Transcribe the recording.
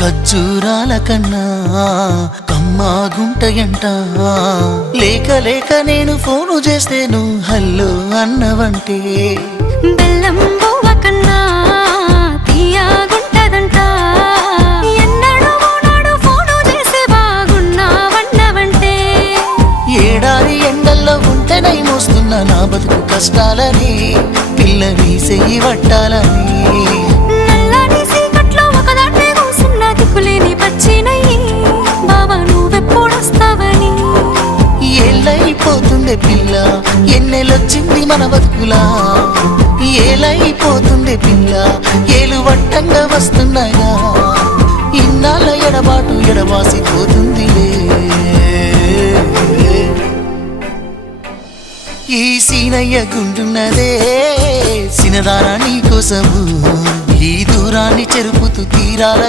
ఖర్జూరాల కన్నా కమ్మాగుంటయంట. లేక లేక నేను ఫోను చేస్తే నువ్వు హల్లో అన్నవంటే బెల్లం బువ్వ కన్నా తీయగుంటదంట. ఎన్నడూ నాడు ఫోను చేసే బాగున్నావన్నవంటే ఏడాది ఎండల్లో ఉంటేనై మోస్తున్నా నా బతుకు కష్టాలని పిల్లని చెయ్యి పట్టాలని. నల్లని సీకట్లో ఒకదాన్నే కూసున్న దిక్కులేని పచ్చినయ్యి బావా నువ్వెప్పుడొస్తావని. ఏళ్ళైపోతుండే పిల్ల ఎన్నెలొచ్చింది మన బతుకులా. ఏలైపోతుండే పిల్ల ఏలు వట్టంగా వస్తున్నాయా. ఇన్నాళ్ళ ఎడబాటు ఎడవాసిపోతుందిలే. ఈ సీనయ్య గుండున్నదే సినదారా నీ కోసము. ఈ దూరాన్ని చెరుపుతూ తీరాల